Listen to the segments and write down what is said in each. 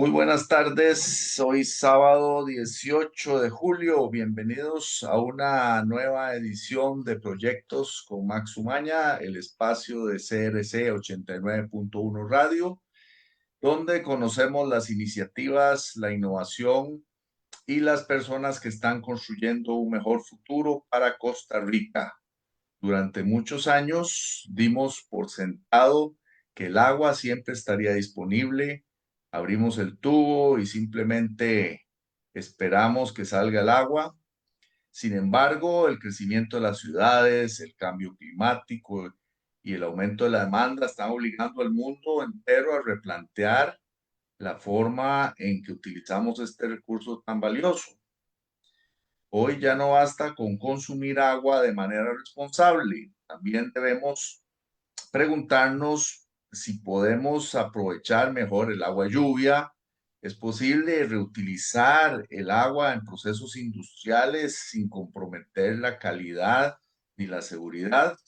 Muy buenas tardes, hoy sábado 18 de julio. Bienvenidos a una nueva edición de Proyectos con Max Umaña, el espacio de CRC 89.1 Radio, donde conocemos las iniciativas, la innovación y las personas que están construyendo un mejor futuro para Costa Rica. Durante muchos años dimos por sentado que el agua siempre estaría disponible. Abrimos el tubo y simplemente esperamos que salga el agua. Sin embargo, el crecimiento de las ciudades, el cambio climático y el aumento de la demanda están obligando al mundo entero a replantear la forma en que utilizamos este recurso tan valioso. Hoy ya no basta con consumir agua de manera responsable. También debemos preguntarnos si podemos aprovechar mejor el agua lluvia. ¿Es posible reutilizar el agua en procesos industriales sin comprometer la calidad ni la seguridad?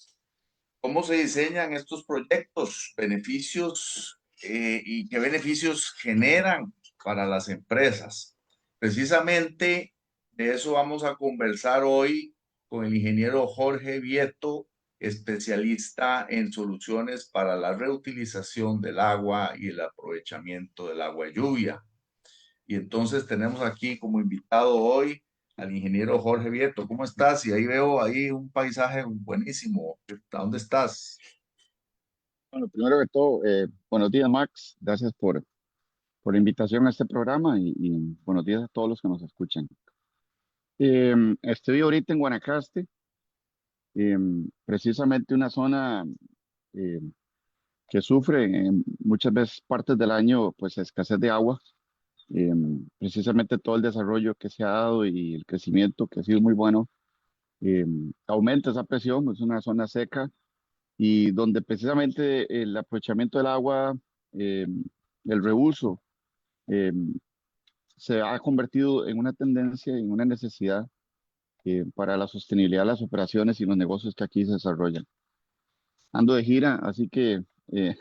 ¿Cómo se diseñan estos proyectos? ¿Beneficios y qué beneficios generan para las empresas? Precisamente de eso vamos a conversar hoy con el ingeniero Jorge Vieto, especialista en soluciones para la reutilización del agua y el aprovechamiento del agua de lluvia. Y entonces tenemos aquí como invitado hoy al ingeniero Jorge Vieto. ¿Cómo estás? Y ahí veo ahí un paisaje buenísimo. ¿A dónde estás? Bueno, primero que todo, buenos días, Max. Gracias por la invitación a este programa y buenos días a todos los que nos escuchan. Estoy ahorita en Guanacaste, precisamente una zona eh, que sufre en muchas veces partes del año, pues escasez de agua. Precisamente todo el desarrollo que se ha dado y el crecimiento que ha sido muy bueno, eh, aumenta esa presión. Es una zona seca y donde precisamente el aprovechamiento del agua, eh, el reuso, eh, se ha convertido en una tendencia, en una necesidad para la sostenibilidad de las operaciones y los negocios que aquí se desarrollan. Ando de gira, así que eh,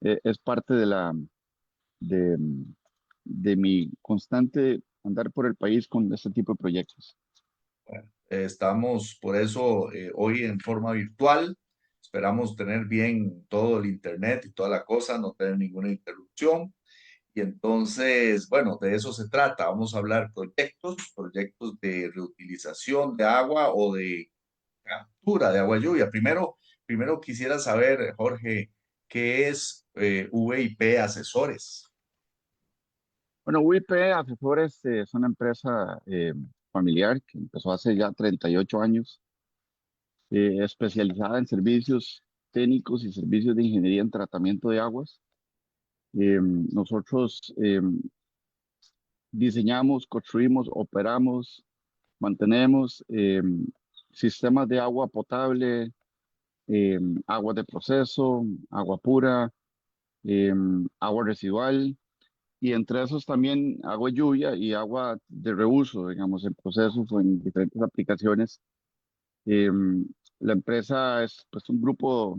es parte de, de mi constante andar por el país con este tipo de proyectos. Bueno, estamos por eso hoy en forma virtual. Esperamos tener bien todo el internet y toda la cosa, no tener ninguna interrupción. Y entonces, bueno, de eso se trata. Vamos a hablar proyectos de reutilización de agua o de captura de agua lluvia. Primero quisiera saber, Jorge, ¿qué es VIP Asesores? Bueno, UIP Asesores es una empresa familiar que empezó hace ya 38 años, especializada en servicios técnicos y servicios de ingeniería en tratamiento de aguas. Nosotros diseñamos, construimos, operamos, mantenemos sistemas de agua potable, agua de proceso, agua pura, agua residual y entre esos también agua de lluvia y agua de reuso, digamos, en procesos o en diferentes aplicaciones. Em, la empresa es pues un grupo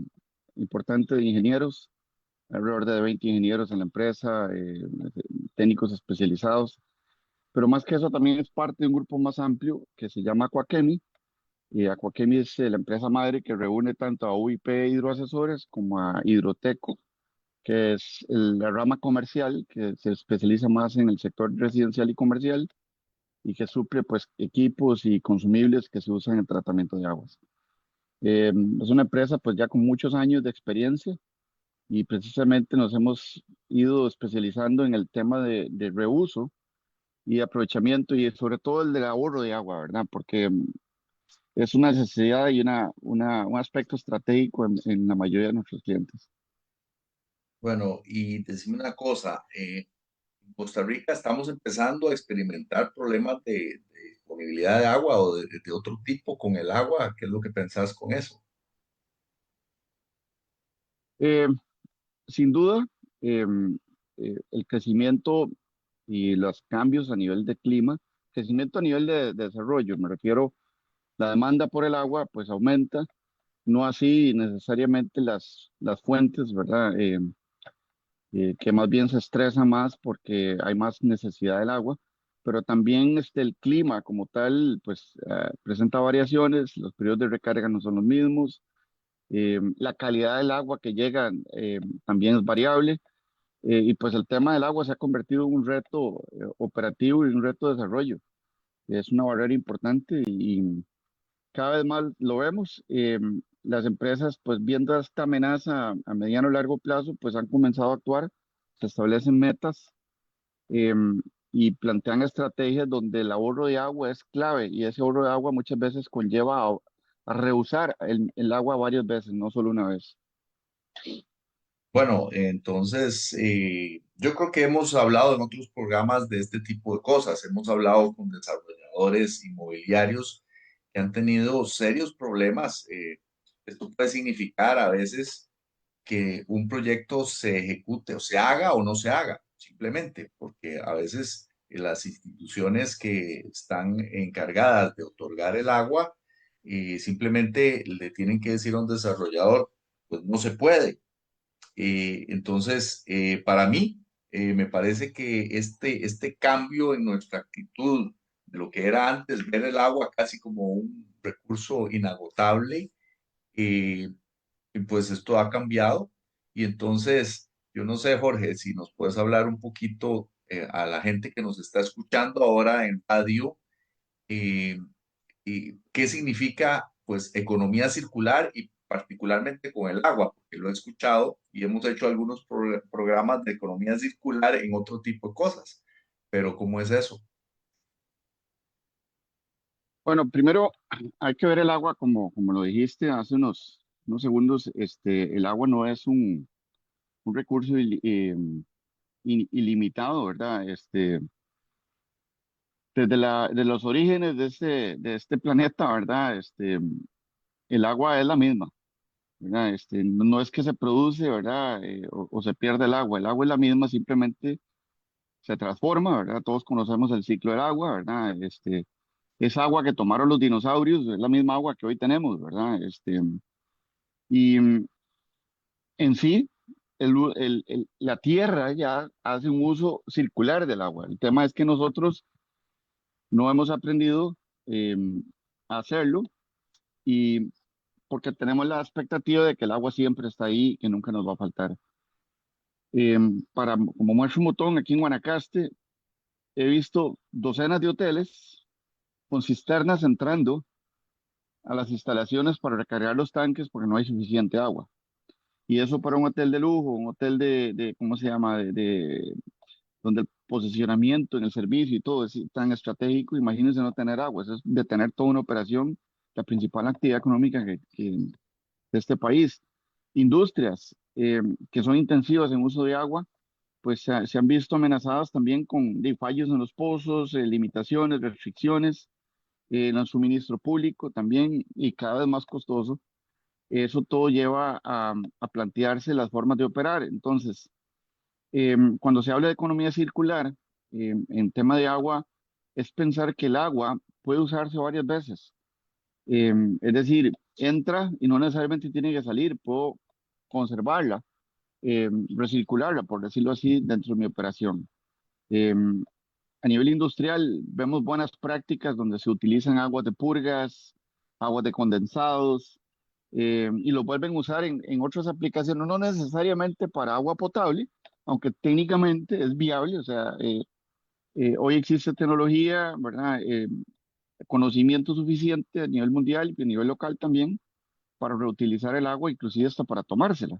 importante de ingenieros, alrededor de 20 ingenieros en la empresa, técnicos especializados. Pero más que eso, también es parte de un grupo más amplio que se llama Aquakemi. Y Aquakemi es la empresa madre que reúne tanto a UIP Hidroasesores como a Hidroteco, que es la rama comercial que se especializa más en el sector residencial y comercial y que suple pues equipos y consumibles que se usan en el tratamiento de aguas. Es una empresa pues ya con muchos años de experiencia y precisamente nos hemos ido especializando en el tema de reuso y aprovechamiento y sobre todo el del ahorro de agua, ¿verdad? Porque es una necesidad y un aspecto estratégico en la mayoría de nuestros clientes. Bueno, y decime una cosa, en Costa Rica estamos empezando a experimentar problemas de disponibilidad de agua o de otro tipo con el agua. ¿Qué es lo que pensás con eso? Eh, Sin duda, eh, el crecimiento y los cambios a nivel de clima, crecimiento a nivel de desarrollo, me refiero, la demanda por el agua pues aumenta, no así necesariamente las fuentes, ¿verdad? que más bien se estresa más porque hay más necesidad del agua, pero también el clima como tal, pues presenta variaciones, los periodos de recarga no son los mismos, la calidad del agua que llega también es variable, y pues el tema del agua se ha convertido en un reto operativo y un reto de desarrollo. Es una barrera importante y cada vez más lo vemos. Las empresas, pues viendo esta amenaza a mediano y largo plazo, pues han comenzado a actuar, se establecen metas y plantean estrategias donde el ahorro de agua es clave y ese ahorro de agua muchas veces conlleva a reusar el agua varias veces, no solo una vez. Bueno, entonces yo creo que hemos hablado en otros programas de este tipo de cosas. Hemos hablado con desarrolladores inmobiliarios que han tenido serios problemas. Esto puede significar a veces que un proyecto se ejecute o se haga o no se haga, simplemente, porque a veces las instituciones que están encargadas de otorgar el agua simplemente le tienen que decir a un desarrollador, pues no se puede. Entonces, para mí, me parece que este cambio en nuestra actitud de lo que era antes, ver el agua casi como un recurso inagotable, eh, y pues esto ha cambiado. Y entonces, yo no sé, Jorge, si nos puedes hablar un poquito a la gente que nos está escuchando ahora en radio, eh, y qué significa pues economía circular y particularmente con el agua, porque lo he escuchado y hemos hecho algunos programas de economía circular en otro tipo de cosas, pero ¿cómo es eso? Bueno, primero hay que ver el agua como lo dijiste hace unos segundos, el agua no es un recurso ilimitado, ¿verdad? De los orígenes de este planeta, ¿verdad? El agua es la misma, ¿verdad? No es que se produce, ¿verdad? O se pierde el agua es la misma, simplemente se transforma, ¿verdad? Todos conocemos el ciclo del agua, ¿verdad? Es agua que tomaron los dinosaurios, es la misma agua que hoy tenemos, ¿verdad? Y en sí, la Tierra ya hace un uso circular del agua. El tema es que nosotros no hemos aprendido eh, a hacerlo y porque tenemos la expectativa de que el agua siempre está ahí, que nunca nos va a faltar. Como muestra un botón, aquí en Guanacaste he visto docenas de hoteles con cisternas entrando a las instalaciones para recargar los tanques porque no hay suficiente agua. Y eso para un hotel de lujo, un hotel ¿cómo se llama? Donde el posicionamiento en el servicio y todo es tan estratégico, imagínense no tener agua, eso es detener toda una operación, la principal actividad económica de este país. Industrias que son intensivas en uso de agua, pues se han visto amenazadas también con fallos en los pozos, limitaciones, restricciones en el suministro público también y cada vez más costoso. Eso todo lleva a plantearse las formas de operar. Entonces, cuando se habla de economía circular, en tema de agua, es pensar que el agua puede usarse varias veces. Es decir, entra y no necesariamente tiene que salir, puedo conservarla, recircularla, por decirlo así, dentro de mi operación. Em, a nivel industrial, vemos buenas prácticas donde se utilizan aguas de purgas, aguas de condensados, y lo vuelven a usar en otras aplicaciones, no necesariamente para agua potable, aunque técnicamente es viable, o sea, hoy existe tecnología, ¿verdad? Conocimiento suficiente a nivel mundial y a nivel local también para reutilizar el agua, inclusive hasta para tomársela.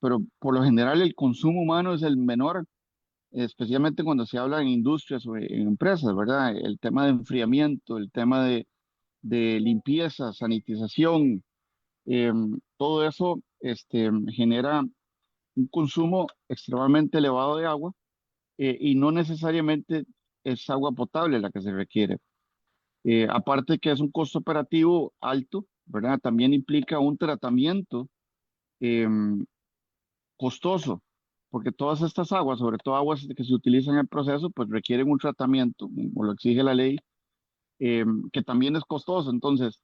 Pero por lo general el consumo humano es el menor, especialmente cuando se habla en industrias o en empresas, ¿verdad? El tema de enfriamiento, el tema de limpieza, sanitización, todo eso genera un consumo extremadamente elevado de agua y no necesariamente es agua potable la que se requiere. Aparte que es un costo operativo alto, ¿verdad? También implica un tratamiento em, costoso, porque todas estas aguas, sobre todo aguas que se utilizan en el proceso, pues requieren un tratamiento, como lo exige la ley, que también es costoso. Entonces,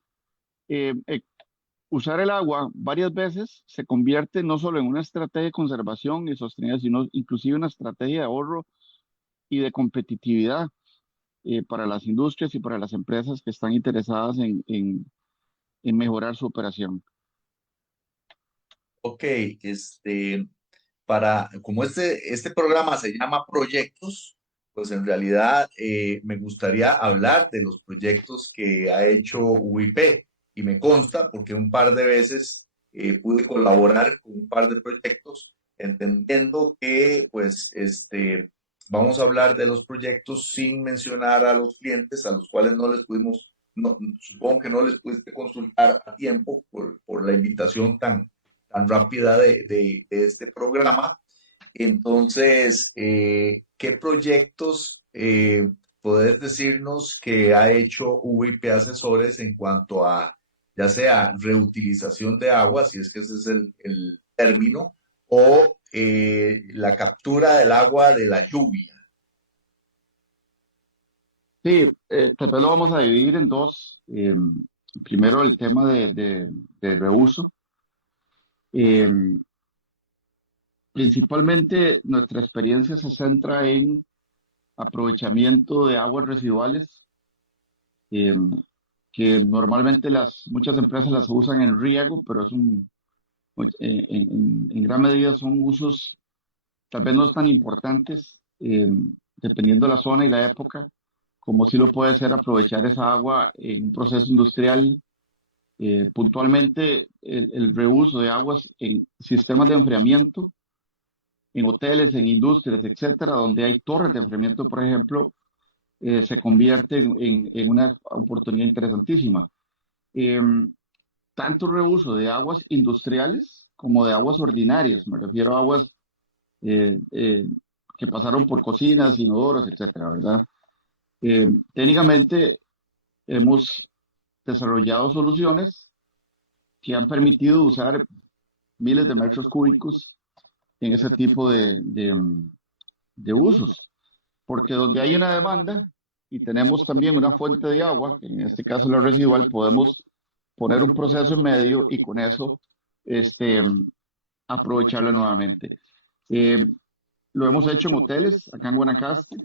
eh, usar el agua varias veces se convierte no solo en una estrategia de conservación y sostenibilidad, sino inclusive una estrategia de ahorro y de competitividad para las industrias y para las empresas que están interesadas en mejorar su operación. Ok, como este programa se llama Proyectos, pues en realidad me gustaría hablar de los proyectos que ha hecho UIP y me consta porque un par de veces pude colaborar con un par de proyectos, entendiendo que pues vamos a hablar de los proyectos sin mencionar a los clientes a los cuales no les pudimos, supongo que no les pudiste consultar a tiempo por la invitación tan rápida de este programa. Entonces, ¿qué proyectos podés decirnos que ha hecho VIP Asesores en cuanto a, ya sea reutilización de agua, si es que ese es el término, o la captura del agua de la lluvia? Sí, tal vez lo vamos a dividir en dos. Primero el tema de reuso. Eh, Principalmente nuestra experiencia se centra en aprovechamiento de aguas residuales, eh, que normalmente muchas empresas las usan en riego, pero en gran medida son usos tal vez no tan importantes, dependiendo de la zona y la época, como si lo puede ser aprovechar esa agua en un proceso industrial. Puntualmente el reuso de aguas en sistemas de enfriamiento, en hoteles, en industrias, etcétera, donde hay torres de enfriamiento, por ejemplo, se convierte en una oportunidad interesantísima. Eh, Tanto reuso de aguas industriales como de aguas ordinarias, me refiero a aguas eh, eh, que pasaron por cocinas, inodoros, etcétera, ¿verdad? Técnicamente hemos desarrollado soluciones que han permitido usar miles de metros cúbicos en ese tipo de usos, porque donde hay una demanda y tenemos también una fuente de agua, que en este caso la residual, podemos poner un proceso en medio y con eso este, aprovecharla nuevamente. Eh, lo hemos hecho en hoteles, acá en Guanacaste,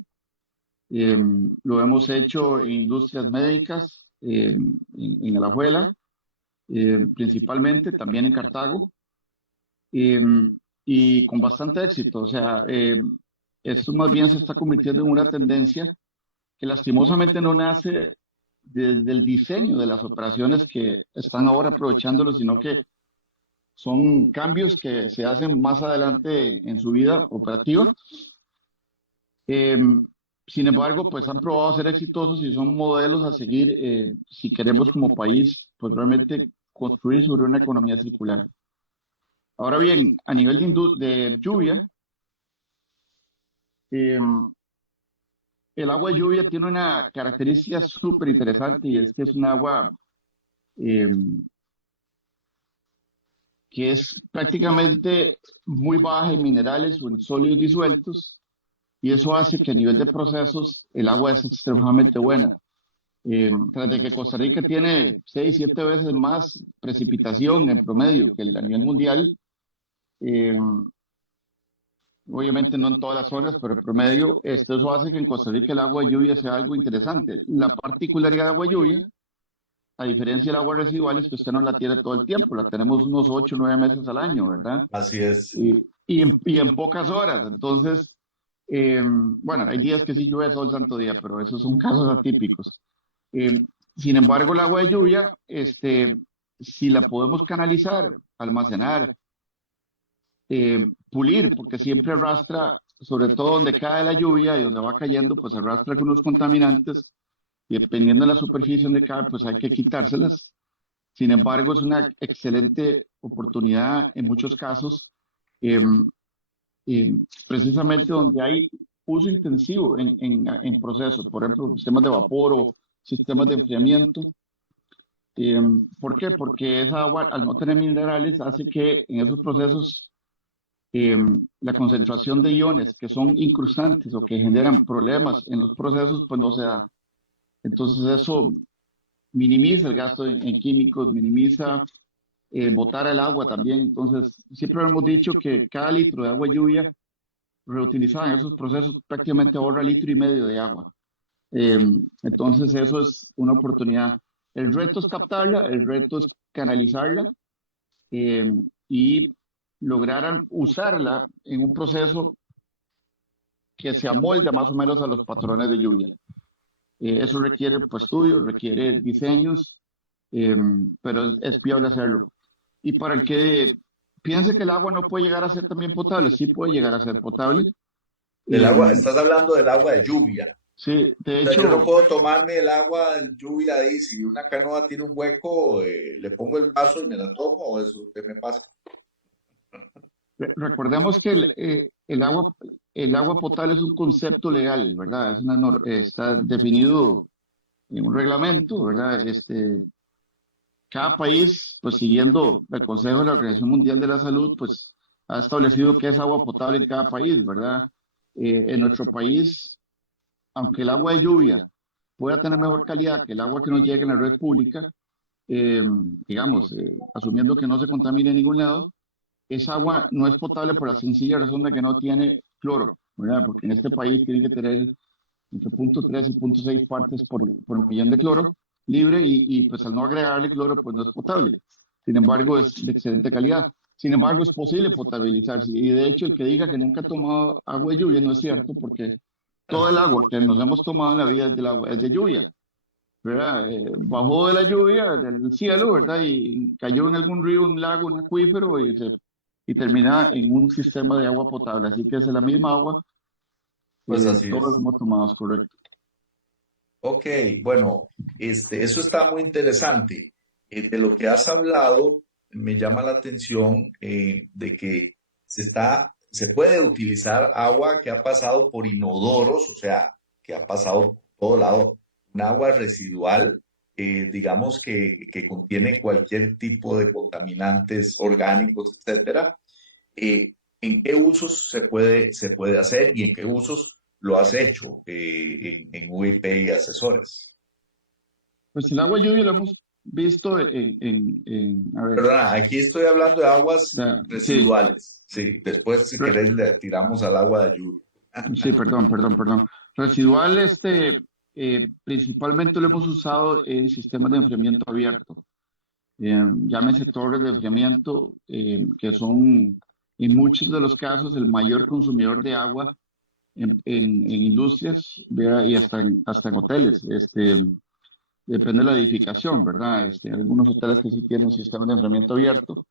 lo hemos hecho en industrias médicas, en Alajuela, principalmente, también en Cartago, eh, y con bastante éxito. O sea, esto más bien se está convirtiendo en una tendencia que lastimosamente no nace desde el diseño de las operaciones que están ahora aprovechándolo, sino que son cambios que se hacen más adelante en su vida operativa. Eh, Sin embargo, pues han probado ser exitosos y son modelos a seguir si queremos como país, pues realmente construir sobre una economía circular. Ahora bien, a nivel de lluvia, eh, el agua de lluvia tiene una característica súper interesante y es que es un agua eh, que es prácticamente muy baja en minerales o en sólidos disueltos y eso hace que a nivel de procesos el agua es extremadamente buena. Tras de que Costa Rica tiene 6, 7 veces más precipitación en promedio a nivel mundial, eh, obviamente no en todas las zonas, pero en promedio, eso hace que en Costa Rica el agua de lluvia sea algo interesante. La particularidad de agua de lluvia, a diferencia del agua residual, es que usted no la tiene todo el tiempo, la tenemos unos 8, 9 meses al año, ¿verdad? Así es. Y en pocas horas. Entonces, bueno, hay días que sí llueve todo el santo día, pero esos son casos atípicos. Eh, Sin embargo, el agua de lluvia, si la podemos canalizar, almacenar, pulir, porque siempre arrastra, sobre todo donde cae la lluvia y donde va cayendo, pues arrastra algunos contaminantes y dependiendo de la superficie donde cae, pues hay que quitárselas. Sin embargo, es una excelente oportunidad en muchos casos, eh, precisamente donde hay uso intensivo en procesos, por ejemplo, sistemas de vapor o sistemas de enfriamiento. Eh, ¿Por qué? Porque esa agua, al no tener minerales, hace que en esos procesos eh, la concentración de iones que son incrustantes o que generan problemas en los procesos, pues no se da. Entonces eso minimiza el gasto en químicos, minimiza botar el agua también. Entonces, siempre hemos dicho que cada litro de agua de lluvia reutilizada en esos procesos prácticamente ahorra litro y medio de agua. Eh, entonces, eso es una oportunidad. El reto es captarla, el reto es canalizarla eh, y lograr usarla en un proceso que se amolde más o menos a los patrones de lluvia. Eso requiere pues, estudios, requiere diseños, eh, pero es viable hacerlo. Y para el que piense que el agua no puede llegar a ser también potable, sí puede llegar a ser potable. Del Eh, agua, estás hablando del agua de lluvia. sí, de O sea, yo no hecho, puedo tomarme el agua de lluvia ahí. Si una canoa tiene un hueco, le pongo el vaso y me la tomo, o eso, ¿qué me pasa? recordemos que el agua potable es un concepto legal, ¿verdad? Está definido en un reglamento, ¿verdad? Cada país, pues siguiendo el Consejo de la Organización Mundial de la Salud, pues ha establecido qué es agua potable en cada país, ¿verdad? En nuestro país, aunque el agua de lluvia pueda tener mejor calidad que el agua que nos llega en la red pública, eh, digamos, asumiendo que no se contamine en ningún lado, esa agua no es potable por la sencilla razón de que no tiene cloro, ¿verdad? Porque en este país tiene que tener entre 0,3 y 0,6 partes por millón de cloro libre pues al no agregarle cloro pues no es potable. Sin embargo es de excelente calidad. Sin embargo es posible potabilizarse y de hecho el que diga que nunca ha tomado agua de lluvia no es cierto porque todo el agua que nos hemos tomado en la vida es de lluvia, ¿verdad? Bajó de la lluvia del cielo, ¿verdad? Y cayó en algún río, un lago, un acuífero y termina en un sistema de agua potable. Así que es la misma agua Pues que así todos es. hemos tomado, es correcto. Ok, bueno, eso está muy interesante. De lo que has hablado, me llama la atención de que se puede utilizar agua que ha pasado por inodoros, o sea, que ha pasado por todo lado, un agua residual, digamos que contiene cualquier tipo de contaminantes orgánicos, etcétera. ¿En qué usos se puede hacer y en qué usos lo has hecho en UIP y asesores? Pues el agua lluvia lo hemos visto a ver, Perdona, aquí estoy hablando de o aguas sea, sí, residuales. Sí, después si re- querés le tiramos al agua de lluvia. sí, perdón. Residual, principalmente lo hemos usado en sistemas de enfriamiento abierto. Llámese torres de enfriamiento, que son en muchos de los casos el mayor consumidor de agua en industrias, ¿verdad? Y hasta en hoteles. Depende de la edificación, ¿verdad? Algunos hoteles que sí tienen un sistema de enfriamiento abierto.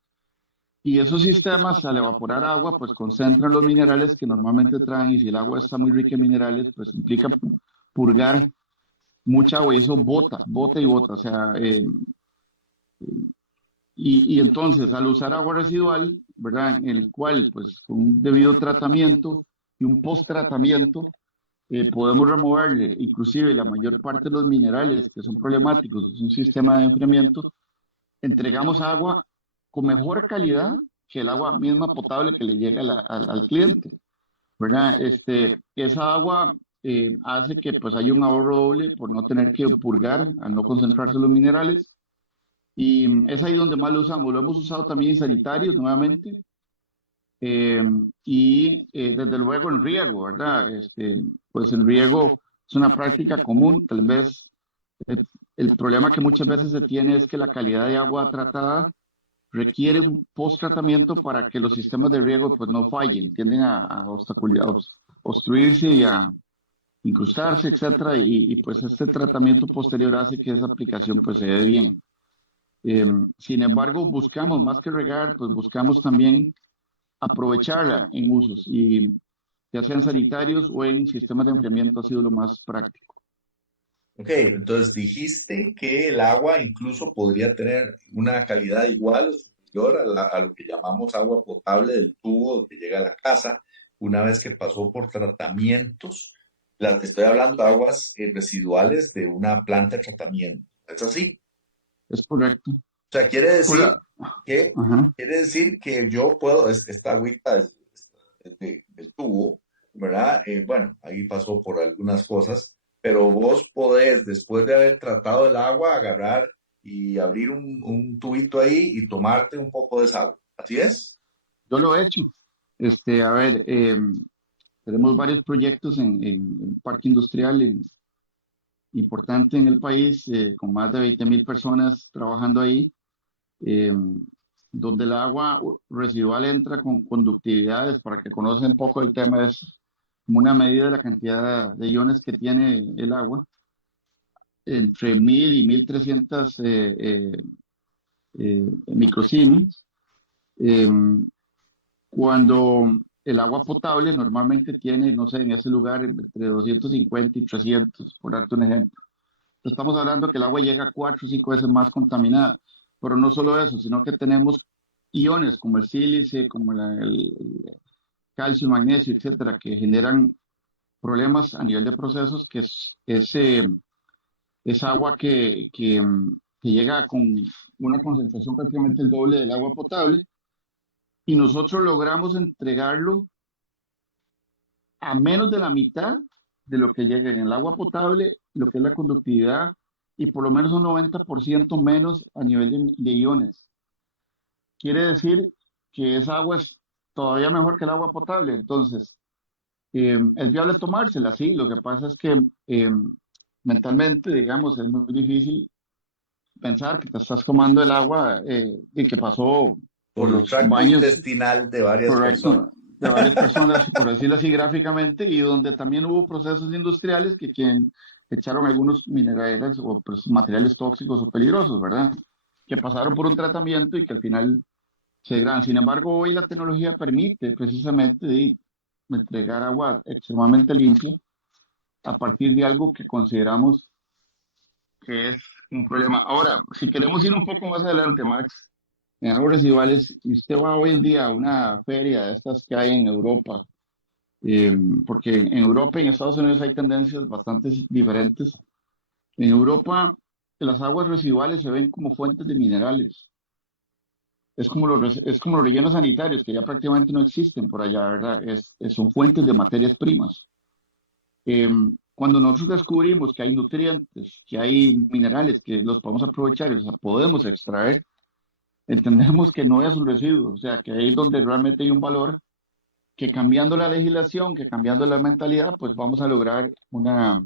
Y esos sistemas, al evaporar agua, pues concentran los minerales que normalmente traen, y si el agua está muy rica en minerales, pues implica purgar mucha agua y eso bota y bota. O sea, y entonces al usar agua residual, ¿verdad? En el cual, pues con un debido tratamiento y un post-tratamiento, podemos removerle inclusive la mayor parte de los minerales que son problemáticos, es un sistema de enfriamiento, entregamos agua con mejor calidad que el agua misma potable que le llega al cliente, ¿verdad? Esa agua hace que pues haya un ahorro doble por no tener que purgar al no concentrarse los minerales y es ahí donde más lo usamos. Lo hemos usado también en sanitarios nuevamente eh, desde luego en riego, ¿verdad? Pues el riego es una práctica común, tal vez el problema que muchas veces se tiene es que la calidad de agua tratada requiere un post-tratamiento para que los sistemas de riego pues no fallen, tienden a obstruirse y a incrustarse, etcétera, pues este tratamiento posterior hace que esa aplicación pues se dé bien. Eh, Sin embargo, buscamos más que regar, pues buscamos también aprovecharla en usos y ya sean sanitarios o en sistemas de enfriamiento ha sido lo más práctico. Ok, entonces dijiste que el agua incluso podría tener una calidad igual o superior a lo que llamamos agua potable del tubo que llega a la casa una vez que pasó por tratamientos. Estoy hablando de aguas residuales de una planta de tratamiento. ¿Es así? Es correcto. O sea, Por la- que, Ajá. quiere decir que yo puedo, esta agüita del tubo, ¿verdad? Bueno, ahí pasó por algunas cosas, pero vos podés, después de haber tratado el agua, agarrar y abrir un tubito ahí y tomarte un poco de sal. ¿Así es? Yo lo he hecho. A ver, tenemos varios proyectos en un parque industrial importante en el país, con más de 20.000 personas trabajando ahí, eh, donde el agua residual entra con conductividades. Para que conozcan un poco el tema, es como una medida de la cantidad de iones que tiene el agua, entre 1.000 y 1.300 microsiemens. Eh, Cuando el agua potable normalmente tiene, no sé, en ese lugar entre 250 y 300, por darte un ejemplo. Estamos hablando que el agua llega 4 o 5 veces más contaminada. Pero no solo eso, sino que tenemos iones como el sílice, como el calcio, magnesio, etcétera, que generan problemas a nivel de procesos, que es agua que llega con una concentración prácticamente el doble del agua potable, y nosotros logramos entregarlo a menos de la mitad de lo que llega en el agua potable, lo que es la conductividad, y por lo menos un 90% menos a nivel de iones. Quiere decir que esa agua es todavía mejor que el agua potable. Entonces, es viable tomársela, sí. Lo que pasa es que mentalmente, digamos, es muy difícil pensar que te estás tomando el agua y que pasó Por por el los tracto baños. intestinal de varias personas. Correcto, de varias personas, por decirlo así gráficamente, y donde también hubo procesos industriales que quien echaron algunos minerales o pues, materiales tóxicos o peligrosos, ¿verdad? Que pasaron por un tratamiento y que al final se degradan. Sin embargo, hoy la tecnología permite precisamente entregar agua extremadamente limpia a partir de algo que consideramos que es un problema. Ahora, si queremos ir un poco más adelante, Max, en aguas residuales, y usted va hoy en día a una feria de estas que hay en Europa, eh, porque en Europa y en Estados Unidos hay tendencias bastante diferentes. En Europa, las aguas residuales se ven como fuentes de minerales. Es como los rellenos sanitarios, que ya prácticamente no existen por allá, ¿verdad? Son fuentes de materias primas. Eh, Cuando nosotros descubrimos que hay nutrientes, que hay minerales, que los podemos aprovechar y los podemos extraer, entendemos que no es un residuo, o sea, que ahí es donde realmente hay un valor, que cambiando la legislación, que cambiando la mentalidad, pues vamos a lograr una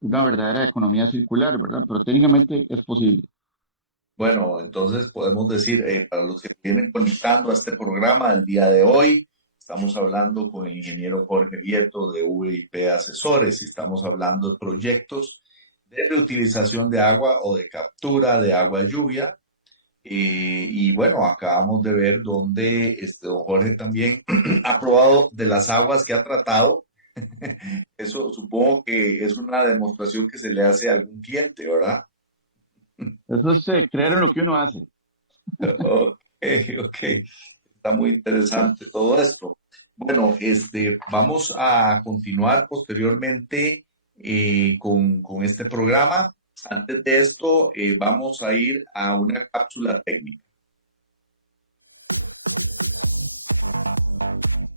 verdadera economía circular, ¿verdad? Pero técnicamente es posible. Bueno, entonces podemos decir, para los que vienen conectando a este programa el día de hoy, estamos hablando con el ingeniero Jorge Vieto de VIP Asesores y estamos hablando de proyectos de reutilización de agua o de captura de agua lluvia. Y bueno, acabamos de ver donde don Jorge también ha probado de las aguas que ha tratado. Eso supongo que es una demostración que se le hace a algún cliente, ¿verdad? Eso es creer en lo que uno hace. Ok, ok. Está muy interesante todo esto. Bueno, vamos a continuar posteriormente con este programa. Antes de esto, vamos a ir a una cápsula técnica.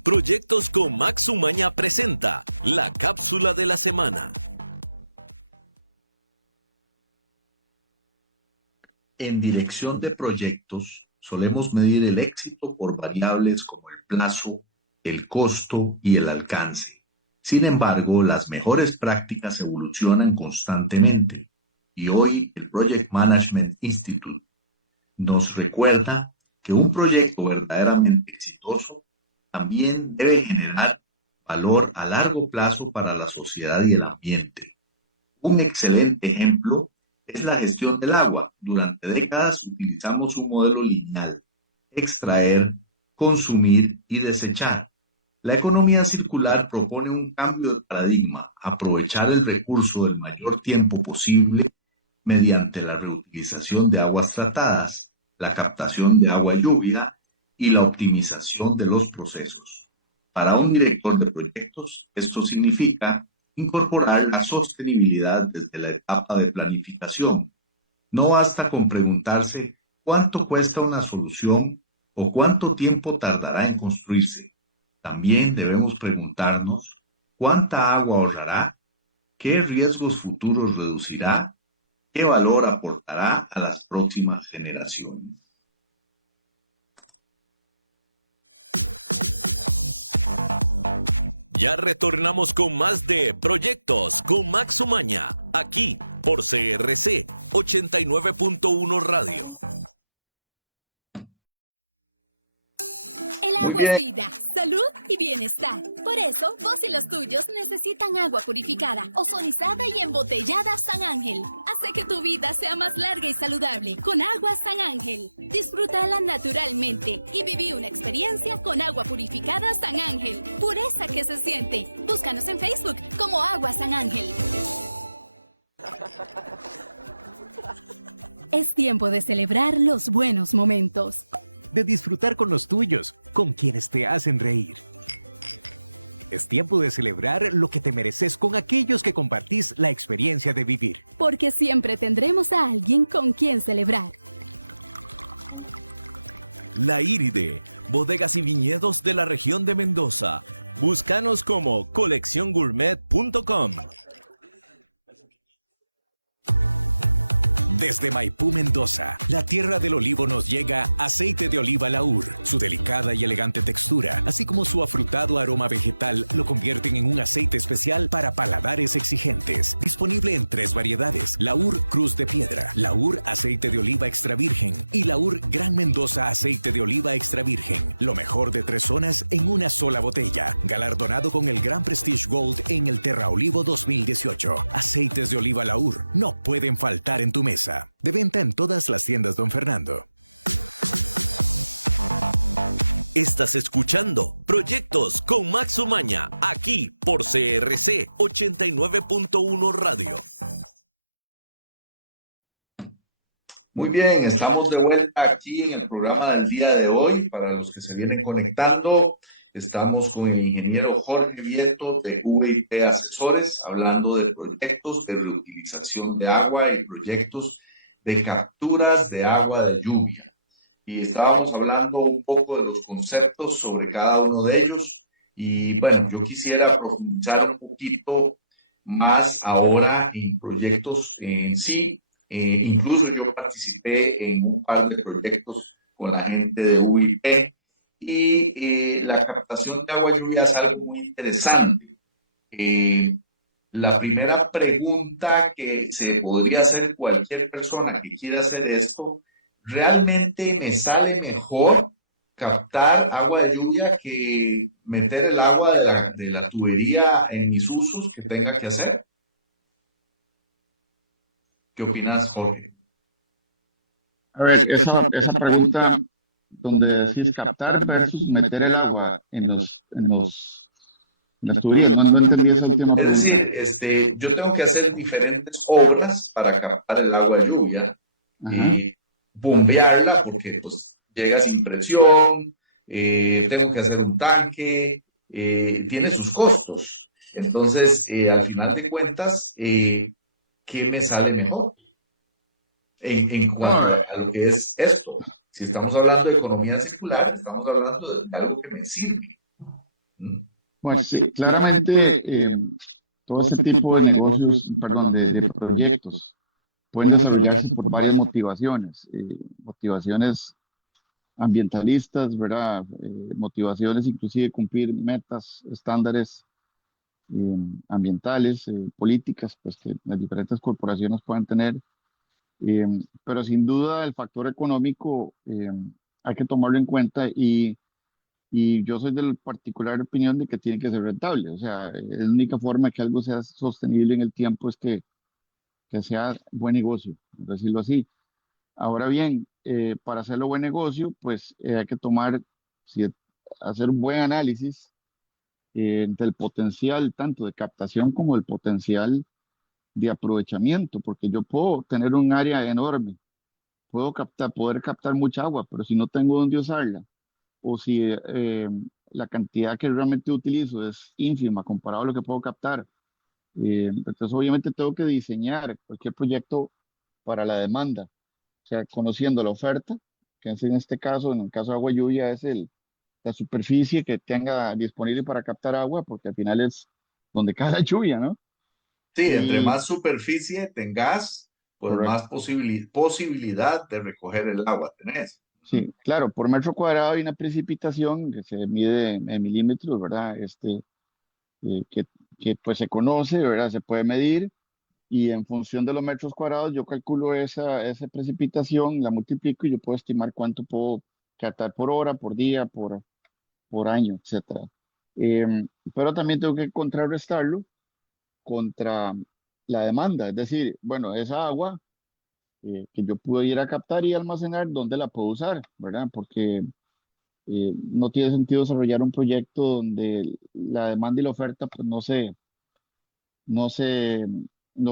Proyectos con Max Umaña presenta la cápsula de la semana. En dirección de proyectos, solemos medir el éxito por variables como el plazo, el costo y el alcance. Sin embargo, las mejores prácticas evolucionan constantemente y hoy el Project Management Institute nos recuerda que un proyecto verdaderamente exitoso también debe generar valor a largo plazo para la sociedad y el ambiente. Un excelente ejemplo es la gestión del agua. Durante décadas utilizamos un modelo lineal: extraer, consumir y desechar. La economía circular propone un cambio de paradigma: aprovechar el recurso el mayor tiempo posible mediante la reutilización de aguas tratadas, la captación de agua lluvia y la optimización de los procesos. Para un director de proyectos, esto significa incorporar la sostenibilidad desde la etapa de planificación. No basta con preguntarse cuánto cuesta una solución o cuánto tiempo tardará en construirse. También debemos preguntarnos cuánta agua ahorrará, qué riesgos futuros reducirá, ¿Qué valor aportará a las próximas generaciones? Ya retornamos con más de Proyectos con Max Umaña, aquí por CRC 89.1 Radio. El Muy agua bien. es vida, salud y bienestar. Por eso, vos y los tuyos necesitan agua purificada, ofonizada y embotellada San Ángel. Hace que tu vida sea más larga y saludable con agua San Ángel. Disfrútala naturalmente y vivir una experiencia con agua purificada San Ángel. Pureza que se siente. Búscanos en Facebook como Agua San Ángel. Es tiempo de celebrar los buenos momentos. De disfrutar con los tuyos, con quienes te hacen reír. Es tiempo de celebrar lo que te mereces con aquellos que compartís la experiencia de vivir. Porque siempre tendremos a alguien con quien celebrar. La Iride, bodegas y viñedos de la región de Mendoza. Búscanos como colecciongourmet.com. Desde Maipú, Mendoza, la tierra del olivo nos llega aceite de oliva Laúd. Su delicada y elegante textura, así como su afrutado aroma vegetal, lo convierten en un aceite especial para paladares exigentes. Disponible en 3 variedades: Laúd Cruz de Piedra, Laúd aceite de oliva extra virgen y Laúd Gran Mendoza aceite de oliva extra virgen. Lo mejor de 3 zonas en una sola botella. Galardonado con el Gran Prestige Gold en el Terra Olivo 2018. Aceites de oliva Laúd no pueden faltar en tu mesa. De venta en todas las tiendas Don Fernando. Estás escuchando Proyectos con Max Umaña, aquí por CRC 89.1 Radio. Muy bien, estamos de vuelta aquí en el programa del día de hoy. Para los que se vienen conectando, estamos con el ingeniero Jorge Vieto de VIP Asesores, hablando de proyectos de reutilización de agua y proyectos de capturas de agua de lluvia. Y estábamos hablando un poco de los conceptos sobre cada uno de ellos. Y bueno, yo quisiera profundizar un poquito más ahora en proyectos en sí. Incluso yo participé en un par de proyectos con la gente de UIP y la captación de agua lluvia es algo muy interesante. Eh, la primera pregunta que se podría hacer cualquier persona que quiera hacer esto: ¿realmente me sale mejor captar agua de lluvia que meter el agua de la tubería en mis usos que tenga que hacer? ¿Qué opinas, Jorge? A ver, esa pregunta donde decís captar versus meter el agua en las tuberías, no entendí esa última Es decir, pregunta. yo tengo que hacer diferentes obras para captar el agua de lluvia, Ajá. bombearla porque pues llega sin presión, tengo que hacer un tanque, tiene sus costos. Entonces, al final de cuentas, ¿qué me sale mejor en cuanto No, a lo que es esto? Si estamos hablando de economía circular, estamos hablando de algo que me sirve. ¿Mm? pues sí, claramente todo este tipo de negocios, perdón, de proyectos pueden desarrollarse por varias motivaciones, motivaciones ambientalistas, ¿verdad? Motivaciones inclusive cumplir metas, estándares ambientales, políticas, pues que las diferentes corporaciones pueden tener. Eh, pero sin duda el factor económico hay que tomarlo en cuenta y yo soy de la particular opinión de que tiene que ser rentable. O sea, es la única forma que algo sea sostenible en el tiempo es que sea buen negocio, por decirlo así. Ahora bien, para hacerlo buen negocio, pues hay que tomar, si- hacer un buen análisis del potencial tanto de captación como del potencial de aprovechamiento, porque yo puedo tener un área enorme, poder captar mucha agua, pero si no tengo dónde usarla, o si la cantidad que realmente utilizo es ínfima comparado a lo que puedo captar, entonces obviamente tengo que diseñar cualquier proyecto para la demanda, o sea, conociendo la oferta, que es en este caso, en el caso de agua lluvia, es la superficie que tenga disponible para captar agua, porque al final es donde cae la lluvia, ¿no? Sí, entre Y más superficie tengas, pues correcto. más posibilidad de recoger el agua tenés. Ujú. Sí, claro, por metro cuadrado hay una precipitación que se mide en milímetros, ¿verdad? Eh, que, que pues se conoce, ¿verdad? Se puede medir y en función de los metros cuadrados yo calculo esa precipitación, la multiplico y yo puedo estimar cuánto puedo captar por hora, por día, por año, etcétera. Pero también tengo que contrarrestarlo contra la demanda, es decir, bueno, esa agua que yo puedo ir a captar y almacenar, ¿dónde la puedo usar? ¿Verdad? Porque no tiene sentido desarrollar un proyecto donde la demanda y la oferta pues no se, no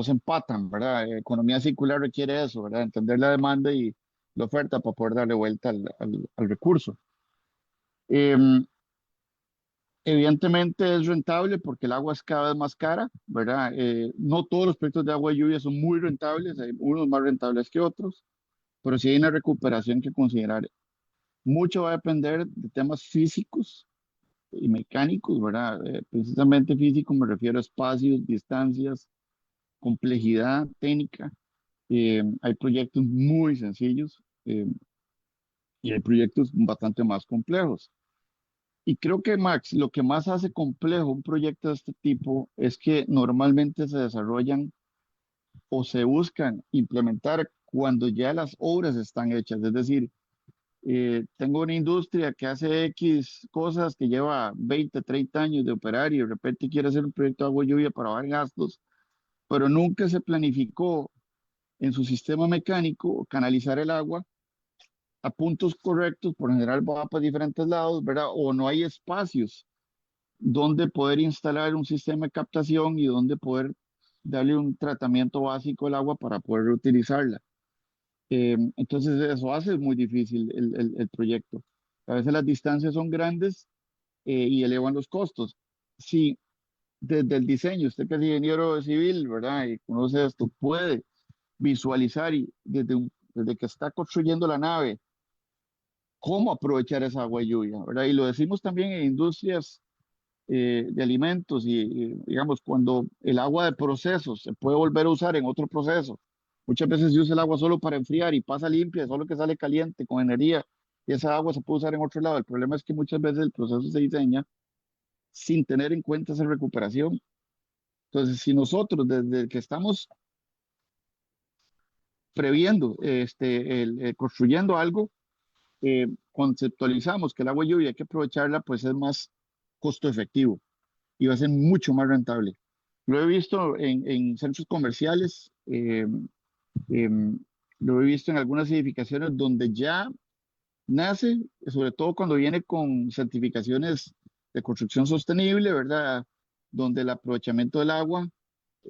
se empatan, ¿verdad? Economía circular requiere eso, ¿verdad? Entender la demanda y la oferta para poder darle vuelta al recurso. Em, Evidentemente es rentable porque el agua es cada vez más cara, ¿verdad? No todos los proyectos de agua y lluvia son muy rentables, hay unos más rentables que otros, pero sí hay una recuperación que considerar. Mucho va a depender de temas físicos y mecánicos, ¿verdad? Precisamente físico me refiero a espacios, distancias, complejidad técnica. Hay proyectos muy sencillos y hay proyectos bastante más complejos. Y creo que, Max, lo que más hace complejo un proyecto de este tipo es que normalmente se desarrollan o se buscan implementar cuando ya las obras están hechas. Es decir, tengo una industria que hace X cosas que lleva 20, 30 años de operar y de repente quiere hacer un proyecto de agua y lluvia para bajar gastos, pero nunca se planificó en su sistema mecánico canalizar el agua a puntos correctos, por general va para diferentes lados, ¿verdad? O no hay espacios donde poder instalar un sistema de captación y donde poder darle un tratamiento básico al agua para poder reutilizarla. Entonces eso hace muy difícil el proyecto. A veces las distancias son grandes y elevan los costos. Si desde el diseño, usted que es ingeniero civil, ¿verdad? Y conoce esto, puede visualizar y desde que está construyendo la nave, cómo aprovechar esa agua y lluvia, ¿verdad? Y lo decimos también en industrias de alimentos digamos, cuando el agua de procesos se puede volver a usar en otro proceso. Muchas veces se usa el agua solo para enfriar y pasa limpia, solo que sale caliente con energía y esa agua se puede usar en otro lado. El problema es que muchas veces el proceso se diseña sin tener en cuenta esa recuperación. Entonces, si nosotros desde que estamos previendo, construyendo algo, conceptualizamos que el agua lluvia hay que aprovecharla, pues es más costo efectivo y va a ser mucho más rentable. Lo he visto en centros comerciales, em, lo he visto en algunas edificaciones donde ya nace, sobre todo cuando viene con certificaciones de construcción sostenible, ¿verdad? Donde el aprovechamiento del agua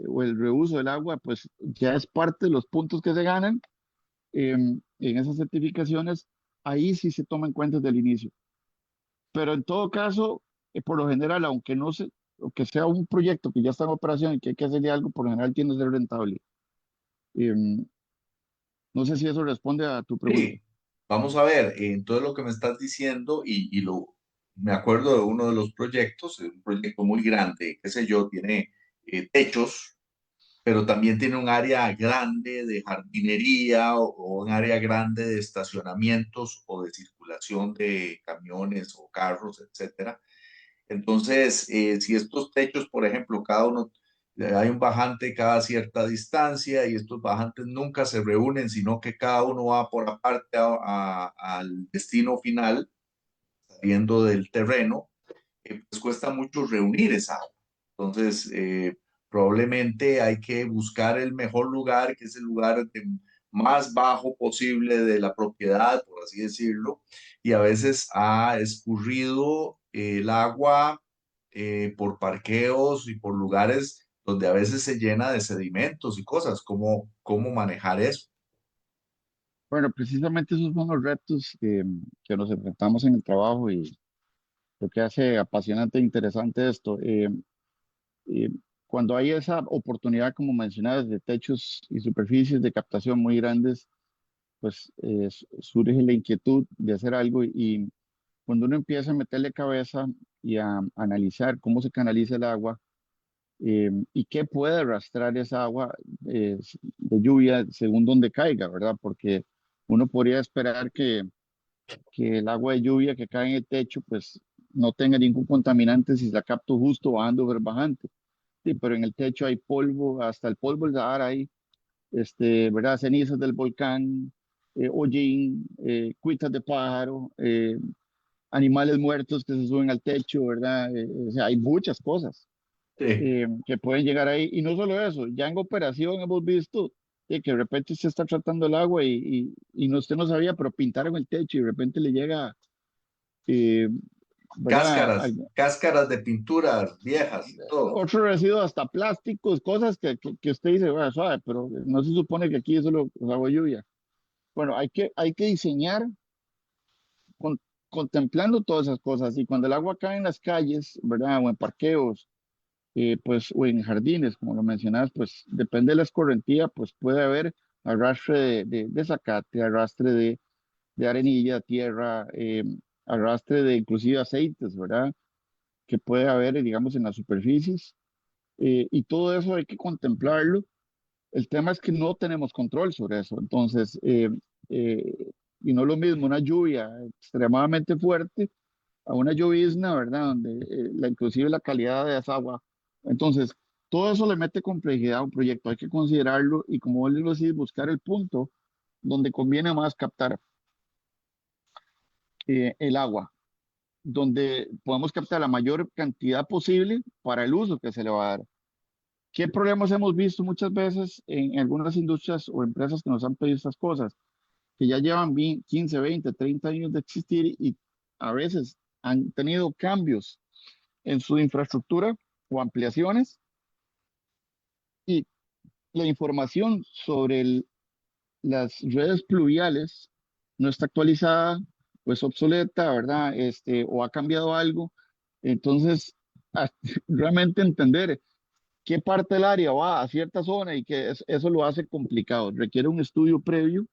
o el reuso del agua, pues ya es parte de los puntos que se ganan en esas certificaciones. Ahí sí se toma en cuenta desde el inicio. Pero en todo caso, por lo general, aunque sea un proyecto que ya está en operación y que hay que hacerle algo, por lo general tiende a ser rentable. Em, no sé si eso responde a tu pregunta. Sí, vamos a ver, en todo lo que me estás diciendo me acuerdo de uno de los proyectos, un proyecto muy grande, qué sé yo, tiene techos, pero también tiene un área grande de jardinería o un área grande de estacionamientos o de circulación de camiones o carros, etcétera. Entonces, si estos techos, por ejemplo, cada uno, hay un bajante cada cierta distancia y estos bajantes nunca se reúnen, sino que cada uno va por aparte al destino final, saliendo del terreno, pues cuesta mucho reunir esa agua. Entonces, probablemente hay que buscar el mejor lugar, que es el lugar más bajo posible de la propiedad, por así decirlo, y a veces ha escurrido el agua por parqueos y por lugares donde a veces se llena de sedimentos y cosas. ¿Cómo manejar eso? Bueno, precisamente esos son los retos que nos enfrentamos en el trabajo y lo que hace apasionante e interesante esto. Eh, Cuando hay esa oportunidad, como mencionabas, de techos y superficies de captación muy grandes, pues surge la inquietud de hacer algo y cuando uno empieza a meterle cabeza y a analizar cómo se canaliza el agua, y qué puede arrastrar esa agua de lluvia según donde caiga, ¿verdad? Porque uno podría esperar que el agua de lluvia que cae en el techo, pues no tenga ningún contaminante si la capto justo bajando o bajante. Sí, pero en el techo hay polvo, hasta el polvo del Sahara hay, ¿verdad? Cenizas del volcán, hollín, cuitas de pájaro, animales muertos que se suben al techo, ¿verdad? O sea, hay muchas cosas Sí. que pueden llegar ahí. Y no solo eso, ya en operación hemos visto que de repente se está tratando el agua y no, usted no sabía, pero pintaron el techo y de repente le llega, eh, ¿verdad? Cáscaras de pinturas viejas y todo. Otro residuo, hasta plásticos, cosas que usted dice, bueno, suave, pero no se supone que aquí eso lo agua de lluvia. Bueno, hay que diseñar con- contemplando todas esas cosas. Y cuando el agua cae en las calles, ¿verdad? O en parqueos, pues, o en jardines, como lo mencionas, pues depende de la escorrentía, pues puede haber arrastre de zacate, arrastre de arenilla, tierra, arrastre de inclusive aceites, ¿verdad? Que puede haber, digamos, en las superficies. Y todo eso hay que contemplarlo. El tema es que no tenemos control sobre eso. Entonces, y no es lo mismo una lluvia extremadamente fuerte a una llovizna, ¿verdad? Donde inclusive la calidad de esa agua. Entonces, todo eso le mete complejidad a un proyecto. Hay que considerarlo y, como vos lo decís, buscar el punto donde conviene más captar el agua, donde podemos captar la mayor cantidad posible para el uso que se le va a dar. ¿Qué problemas hemos visto muchas veces en algunas industrias o empresas que nos han pedido estas cosas? Que ya llevan 15, 20, 30 años de existir y a veces han tenido cambios en su infraestructura o ampliaciones y la información sobre las redes pluviales no está actualizada o es obsoleta, ¿verdad? O ha cambiado algo. Entonces, a- realmente entender qué parte del área va a cierta zona y que eso lo hace complicado. Requiere un estudio previo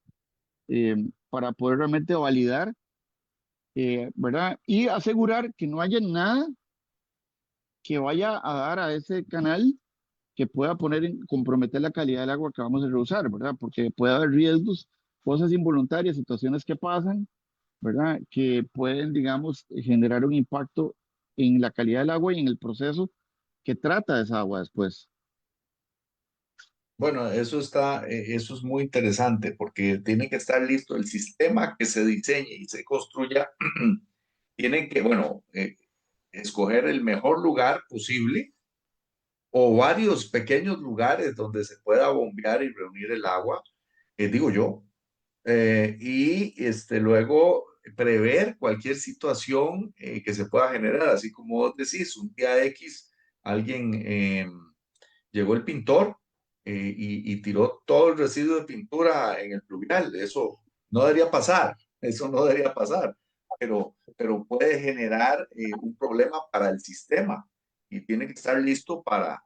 para poder realmente validar, ¿verdad? Y asegurar que no haya nada que vaya a dar a ese canal que pueda comprometer la calidad del agua que vamos a reusar, ¿verdad? Porque puede haber riesgos, cosas involuntarias, situaciones que pasan, ¿verdad? Que pueden, digamos, generar un impacto en la calidad del agua y en el proceso que trata esa agua después. Bueno, eso es muy interesante porque tiene que estar listo el sistema que se diseñe y se construya. Tiene que, bueno, escoger el mejor lugar posible o varios pequeños lugares donde se pueda bombear y reunir el agua, digo yo, y luego prever cualquier situación que se pueda generar, así como vos decís, un día X, alguien llegó el pintor y tiró todo el residuo de pintura en el pluvial. Eso no debería pasar, eso no debería pasar, pero puede generar un problema para el sistema y tiene que estar listo para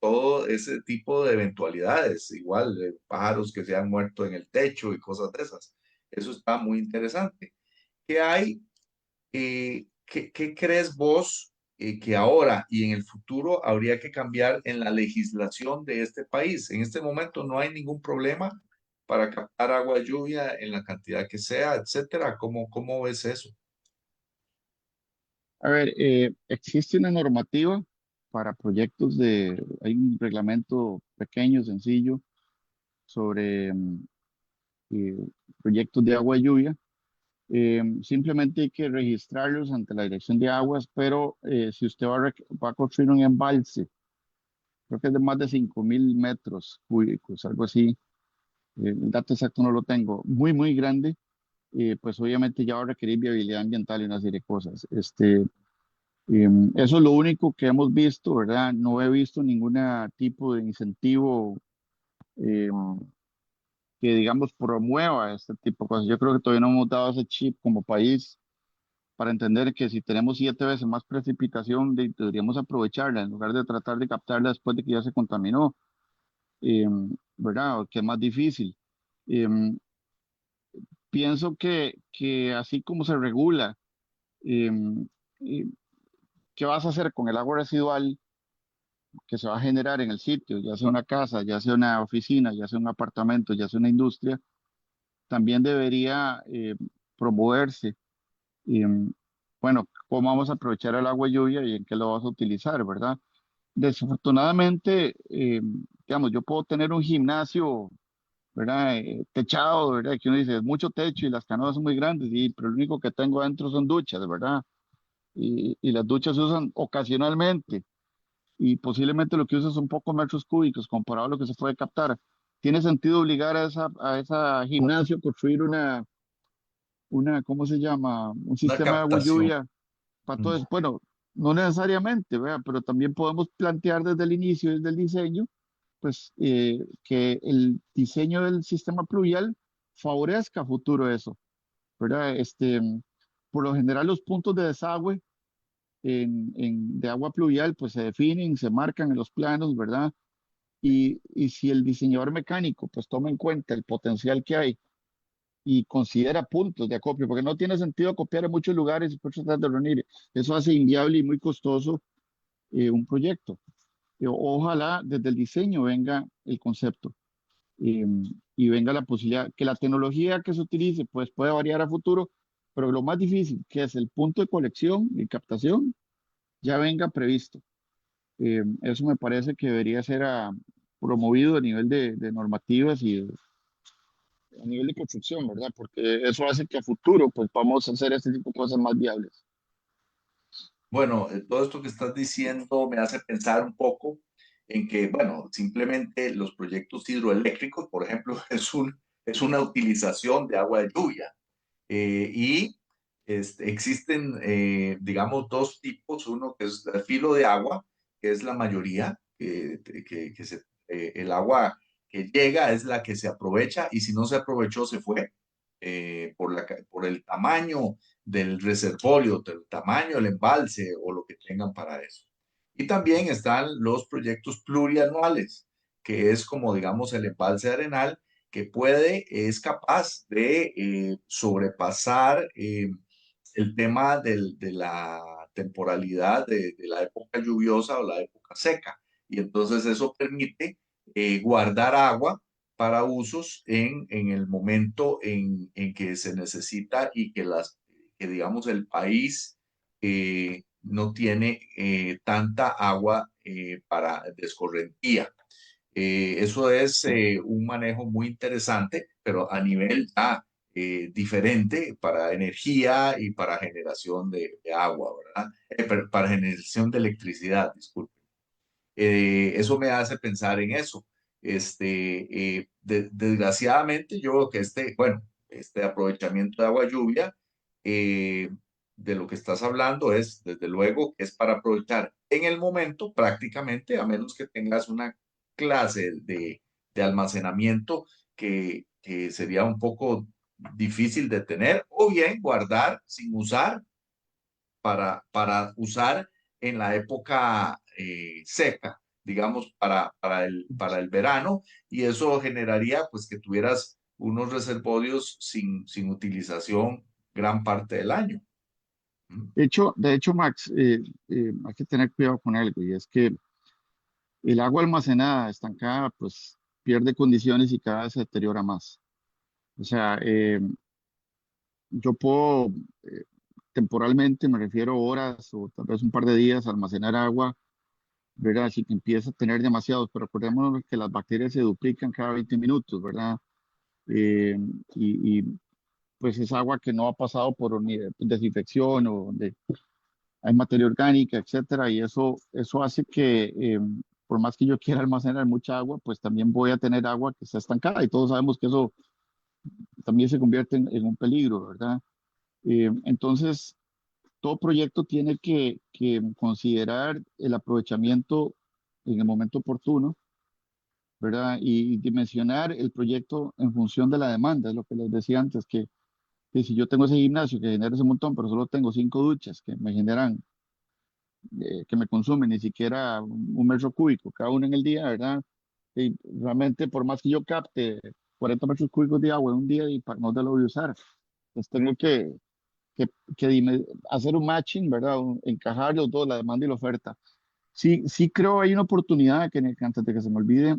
todo ese tipo de eventualidades, igual pájaros que se han muerto en el techo y cosas de esas. Eso está muy interesante. ¿Qué hay ¿qué crees vos que ahora y en el futuro habría que cambiar en la legislación de este país? En este momento no hay ningún problema para captar agua de lluvia en la cantidad que sea, etcétera. ¿Cómo ves eso? A ver, existe una normativa para proyectos hay un reglamento pequeño, sencillo, sobre eh, proyectos de agua y lluvia. Simplemente hay que registrarlos ante la Dirección de Aguas, pero si usted va a construir un embalse, creo que es de más de 5.000 metros cúbicos, algo así, el dato exacto no lo tengo, muy, muy grande, pues obviamente ya va a requerir viabilidad ambiental y una serie de cosas. Eso es lo único que hemos visto, ¿verdad? No he visto ningún tipo de incentivo eh, que, digamos, promueva este tipo de cosas. Yo creo que todavía no hemos dado ese chip como país para entender que si tenemos 7 veces más precipitación, deberíamos aprovecharla en lugar de tratar de captarla después de que ya se contaminó, eh, ¿verdad? Que es más difícil. Eh, Pienso que así como se regula, eh, eh, ¿qué vas a hacer con el agua residual? que se va a generar en el sitio, ya sea una casa, ya sea una oficina, ya sea un apartamento, ya sea una industria, también debería promoverse. Y, bueno, cómo vamos a aprovechar el agua de lluvia y en qué lo vas a utilizar, ¿verdad? Desafortunadamente, digamos, yo puedo tener un gimnasio, ¿verdad? Techado, ¿verdad? Que uno dice, es mucho techo y las canoas son muy grandes, y, pero lo único que tengo adentro son duchas, ¿verdad? Y las duchas se usan ocasionalmente y posiblemente lo que usa son pocos metros cúbicos comparado a lo que se puede captar. ¿Tiene sentido obligar a esa gimnasio a construir ¿cómo se llama? Un Una sistema de agua y captación. lluvia para todo Mm. eso? Bueno, no necesariamente, ¿verdad? Pero también podemos plantear desde el inicio, desde el diseño, pues que el diseño del sistema pluvial favorezca a futuro eso, ¿verdad? Por lo general los puntos de desagüe de agua pluvial pues se definen, se marcan en los planos, ¿verdad? Y si el diseñador mecánico pues toma en cuenta el potencial que hay y considera puntos de acopio, porque no tiene sentido copiar en muchos lugares y después tratar de reunir. Eso hace inviable y muy costoso un proyecto. Ojalá desde el diseño venga el concepto eh, y venga la posibilidad que la tecnología que se utilice pues puede variar a futuro, pero lo más difícil, que es el punto de colección y captación, ya venga previsto. Eso me parece que debería ser promovido a nivel de normativas y a nivel de construcción, ¿verdad? Porque eso hace que a futuro pues vamos a hacer este tipo de cosas más viables. Bueno, todo esto que estás diciendo me hace pensar un poco en que, bueno, simplemente los proyectos hidroeléctricos, por ejemplo, es una utilización de agua de lluvia. Y existen, digamos, dos tipos. Uno que es el filo de agua, que es la mayoría, el agua que llega es la que se aprovecha, y si no se aprovechó, se fue por el tamaño del reservorio, del tamaño del embalse o lo que tengan para eso. Y también están los proyectos plurianuales, que es como, digamos, el embalse arenal, que es capaz de sobrepasar el tema de la temporalidad de la época lluviosa o la época seca. Y entonces eso permite guardar agua para usos en el momento en que se necesita, y que digamos el país no tiene tanta agua para descorrentía. Eso es un manejo muy interesante, pero a nivel ya diferente para energía y para generación de agua, ¿verdad? Para generación de electricidad, disculpe. Eso me hace pensar en eso. Desgraciadamente, yo creo que bueno, este aprovechamiento de agua lluvia, eh, de lo que estás hablando es, desde luego, que es para aprovechar en el momento prácticamente, a menos que tengas una clase de almacenamiento que sería un poco difícil de tener, o bien guardar sin usar para usar en la época seca, digamos, para el verano, y eso generaría pues que tuvieras unos reservorios sin utilización gran parte del año. ¿Mm? De hecho, Max, hay que tener cuidado con algo, y es que el agua almacenada, estancada, pues pierde condiciones y cada vez se deteriora más. O sea, yo puedo temporalmente, me refiero horas o tal vez un par de días, almacenar agua, ¿verdad? Así que empieza a tener demasiados, pero recordemos que las bacterias se duplican cada 20 minutos, ¿verdad? Eh, y pues es agua que no ha pasado por ni desinfección o donde hay materia orgánica, etcétera, y eso hace que por más que yo quiera almacenar mucha agua, pues también voy a tener agua que está estancada, y todos sabemos que eso también se convierte en un peligro, ¿verdad? Entonces, todo proyecto tiene que considerar el aprovechamiento en el momento oportuno, ¿verdad? Y dimensionar el proyecto en función de la demanda, es lo que les decía antes, que si yo tengo ese gimnasio que genera ese montón, pero solo tengo 5 duchas que me generan, que me consumen ni siquiera un metro cúbico cada una en el día, ¿verdad? Y realmente, por más que yo capte 40 metros cúbicos de agua en un día, y para no te lo voy a usar, pues tengo que hacer un matching, ¿verdad? Encajar los dos, la demanda y la oferta. Sí, sí creo hay una oportunidad que antes de que se me olvide,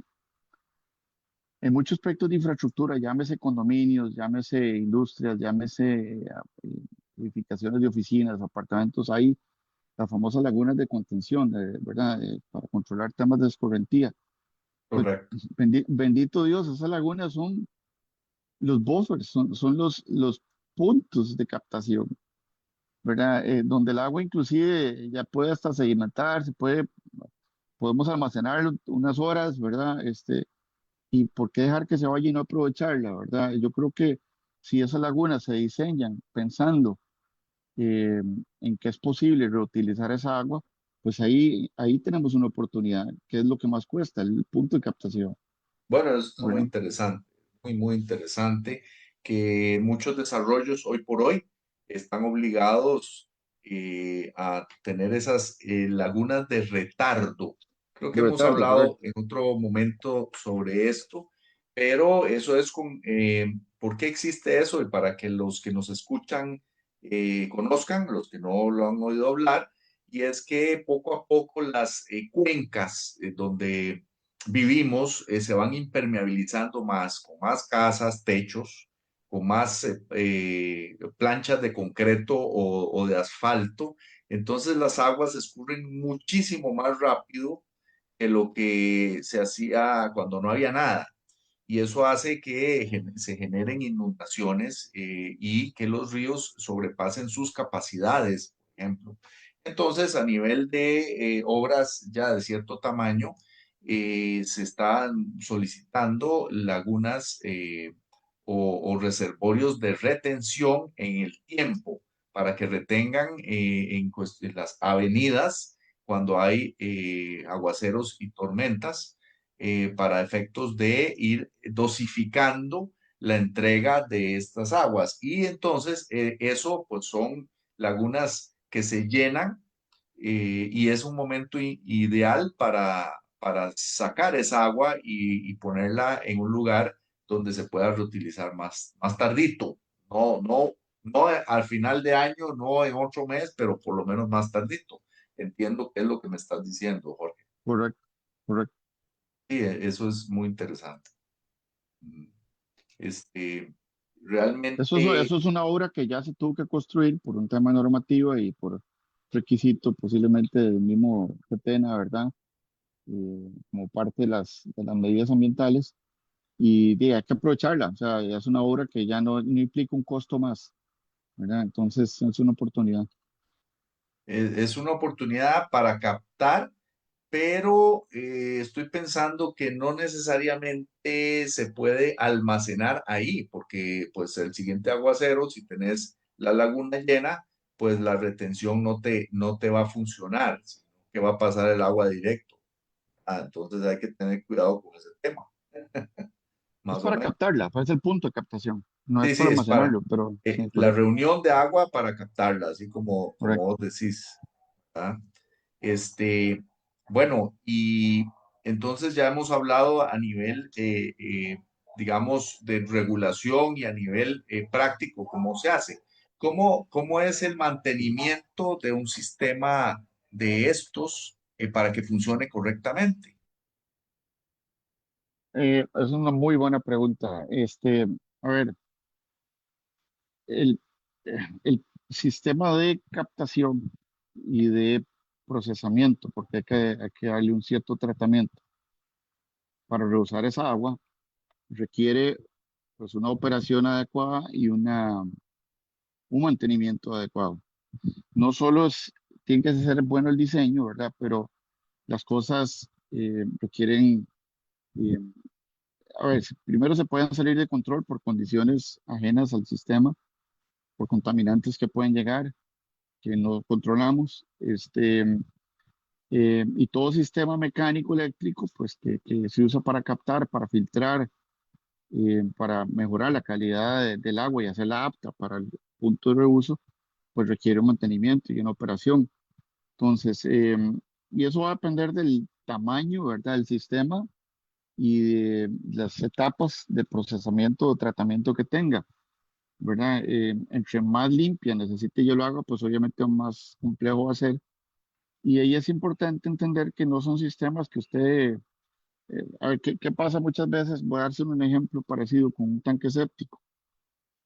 en muchos aspectos de infraestructura, llámese condominios, llámese industrias, llámese edificaciones de oficinas, apartamentos, hay las famosas lagunas de contención, ¿verdad? Para controlar temas de escorrentía. Pues Correcto. bendito Dios, esas lagunas son los buffers, son los puntos de captación, ¿verdad? Donde el agua inclusive ya puede hasta sedimentar, podemos almacenarlo unas horas, ¿verdad? ¿Y por qué dejar que se vaya y no aprovecharla, verdad? Yo creo que si esas lagunas se diseñan pensando eh, en que es posible reutilizar esa agua, pues ahí tenemos una oportunidad, que es lo que más cuesta, el punto de captación, Bueno, es muy ¿verdad? interesante, muy interesante que muchos desarrollos hoy por hoy están obligados a tener esas lagunas de retardo. Creo que hemos Retardo, hablado correcto. en otro momento sobre esto, pero eso es ¿por qué existe eso? Y para que los que nos escuchan conozcan, los que no lo han oído hablar, y es que poco a poco las cuencas donde vivimos se van impermeabilizando más, con más casas, techos, con más planchas de concreto o de asfalto. Entonces las aguas escurren muchísimo más rápido que lo que se hacía cuando no había nada. Y eso hace que se generen inundaciones y que los ríos sobrepasen sus capacidades, por ejemplo. Entonces, a nivel de obras ya de cierto tamaño, se están solicitando lagunas o reservorios de retención en el tiempo para que retengan en las avenidas cuando hay aguaceros y tormentas para efectos de ir dosificando la entrega de estas aguas. Y entonces eso pues son lagunas que se llenan y es un momento ideal para sacar esa agua y ponerla en un lugar donde se pueda reutilizar más tardito. No al final de año, no en otro mes, pero por lo menos más tardito. Entiendo qué es lo que me estás diciendo, Jorge. Correcto, correcto. Sí, eso es muy interesante. Mm, Este, realmente, Eso es una obra que ya se tuvo que construir por un tema normativo y por requisito posiblemente del mismo PETENA, ¿verdad? Como parte de las medidas ambientales. Hay que aprovecharla, o sea, es una obra que ya no implica un costo más, ¿verdad? Entonces es una oportunidad. es una oportunidad para captar, pero estoy pensando que no necesariamente se puede almacenar ahí, porque pues el siguiente aguacero, si tenés la laguna llena, pues la retención no te va a funcionar, sino que va a pasar el agua directo. Entonces hay que tener cuidado con ese tema, Es más o para menos. captarla, es el punto de captación, no es Sí, sí, para es para almacenarlo, pero sí, la correcto, reunión de agua para captarla, así como correcto. vos decís. ¿Verdad? Este, bueno, y entonces ya hemos hablado a nivel, digamos, de regulación y a nivel práctico, cómo se hace. ¿Cómo es el mantenimiento de un sistema de estos para que funcione correctamente? Es una muy buena pregunta. A ver, el, el sistema de captación y de procesamiento, porque hay que darle un cierto tratamiento para reusar esa agua, requiere pues una operación adecuada y un mantenimiento adecuado. No solo tiene que ser bueno el diseño, ¿verdad? Pero las cosas requieren, eh, a ver, primero se pueden salir de control por condiciones ajenas al sistema, por contaminantes que pueden llegar, que no controlamos, y todo sistema mecánico eléctrico, pues que se usa para captar, para filtrar, para mejorar la calidad del agua y hacerla apta para el punto de reuso, pues requiere un mantenimiento y una operación. Entonces, y eso va a depender del tamaño, ¿verdad? Del sistema y de las etapas de procesamiento o tratamiento que tenga, ¿verdad? Entre más limpia necesite yo lo haga, pues obviamente más complejo va a ser. Y ahí es importante entender que no son sistemas que usted, a ver, ¿qué pasa muchas veces? Voy a darse un ejemplo parecido con un tanque séptico.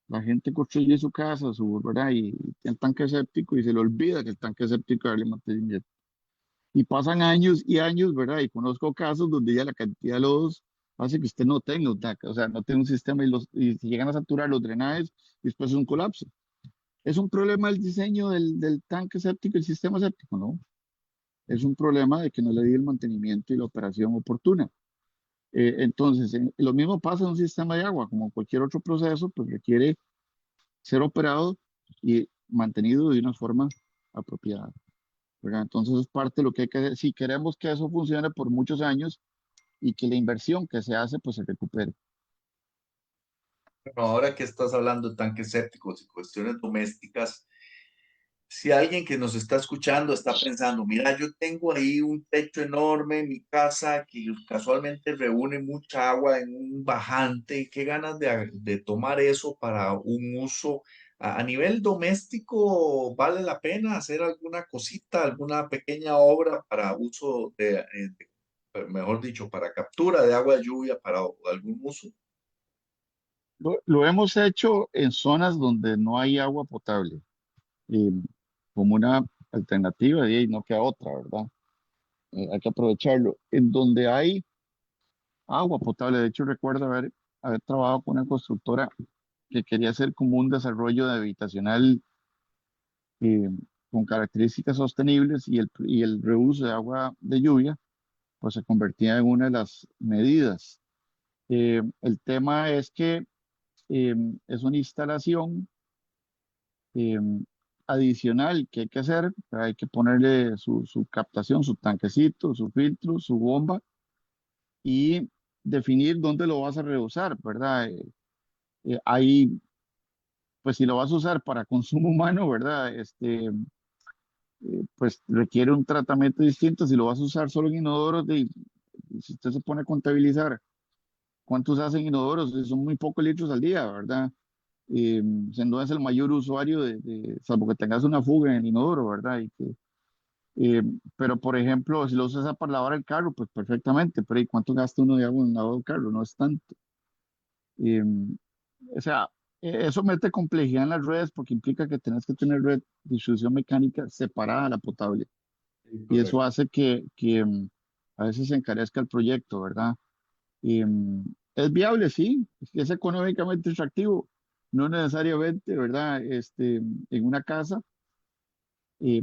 La gente construye su casa, ¿verdad? Y tiene el tanque séptico y se le olvida que el tanque séptico darle mantenimiento. Y pasan años y años, ¿verdad? Y conozco casos donde ya la cantidad de lodos hace que usted no tenga un tanque, o sea, no tenga un sistema y se llegan a saturar los drenajes y después es un colapso. ¿Es un problema el diseño del tanque séptico, el sistema séptico? No. Es un problema de que no le di el mantenimiento y la operación oportuna. Entonces, lo mismo pasa en un sistema de agua, como cualquier otro proceso, pues requiere ser operado y mantenido de una forma apropiada, ¿verdad? Entonces es parte de lo que hay que hacer. Si queremos que eso funcione por muchos años y que la inversión que se hace, pues se recupere. Bueno, ahora que estás hablando de tanques sépticos y cuestiones domésticas, si alguien que nos está escuchando está pensando, mira, yo tengo ahí un techo enorme en mi casa que casualmente reúne mucha agua en un bajante, qué ganas de tomar eso para un uso a nivel doméstico, ¿vale la pena hacer alguna cosita, alguna pequeña obra para uso mejor dicho, para captura de agua de lluvia para algún uso? Lo hemos hecho en zonas donde no hay agua potable, eh, como una alternativa y ahí no queda otra, ¿verdad? Hay que aprovecharlo. En donde hay agua potable, de hecho recuerdo haber trabajado con una constructora que quería hacer como un desarrollo de habitacional eh, con características sostenibles y el reuso de agua de lluvia, pues se convertía en una de las medidas. El tema es que eh, es una instalación eh, adicional que hay que hacer. Hay que ponerle su captación, su tanquecito, su filtro, su bomba y definir dónde lo vas a reusar, ¿verdad? Ahí, pues si lo vas a usar para consumo humano, ¿verdad? Pues requiere un tratamiento distinto. Si lo vas a usar solo en inodoros, si usted se pone a contabilizar cuántos hacen inodoros, son muy pocos litros al día, ¿verdad? Siendo es el mayor usuario salvo que tengas una fuga en el inodoro, ¿verdad? Pero, por ejemplo, si lo usas para lavar el carro, pues perfectamente, pero ¿y cuánto gasta uno de agua en el lavado del carro? No es tanto. Eh, o sea, eso mete complejidad en las redes porque implica que tenés que tener red de distribución mecánica separada a la potable. Sí, Y eso correcto. hace que a veces se encarezca el proyecto, ¿verdad? Es viable, sí, es económicamente atractivo, no necesariamente, ¿verdad? En una casa,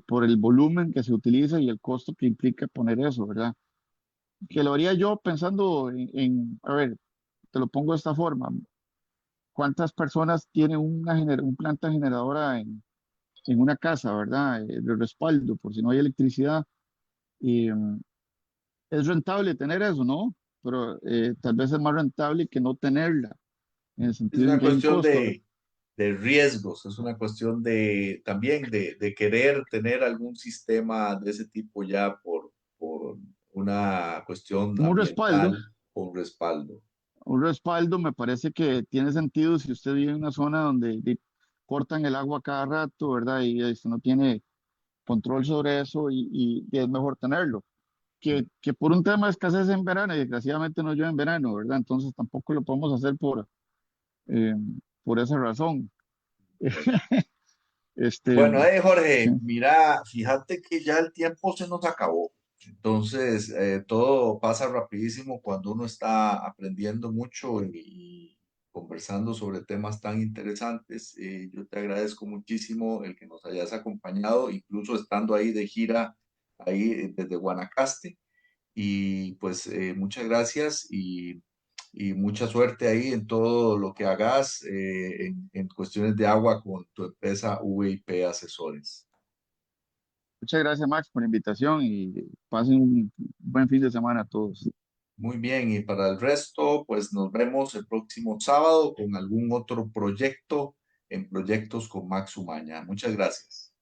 por el volumen que se utiliza y el costo que implica poner eso, ¿verdad? Que lo haría yo pensando a ver, te lo pongo de esta forma, ¿cuántas personas tienen un planta generadora en una casa, ¿verdad? De respaldo, por si no hay electricidad. Eh, es rentable tener eso, ¿no? Pero tal vez es más rentable que no tenerla, en el Es sentido en una que hay un cuestión costo. de riesgos, es una cuestión de también de querer tener algún sistema de ese tipo ya por una cuestión Como ambiental con respaldo. un respaldo me parece que tiene sentido si usted vive en una zona donde cortan el agua cada rato, ¿verdad? Y usted no tiene control sobre eso y es mejor tenerlo. Que por un tema de escasez en verano y desgraciadamente no llueve en verano, ¿verdad? Entonces tampoco lo podemos hacer eh, por esa razón. Este, Bueno, sí. Jorge, mira, fíjate que ya el tiempo se nos acabó. Entonces, todo pasa rapidísimo cuando uno está aprendiendo mucho y conversando sobre temas tan interesantes. Yo te agradezco muchísimo el que nos hayas acompañado, incluso estando ahí de gira, ahí desde Guanacaste. Y pues muchas gracias y mucha suerte ahí en todo lo que hagas en cuestiones de agua con tu empresa VIP Asesores. Muchas gracias, Max, por la invitación y pasen un buen fin de semana a todos. Muy bien, y para el resto, pues nos vemos el próximo sábado con algún otro proyecto en Proyectos con Max Umaña. Muchas gracias.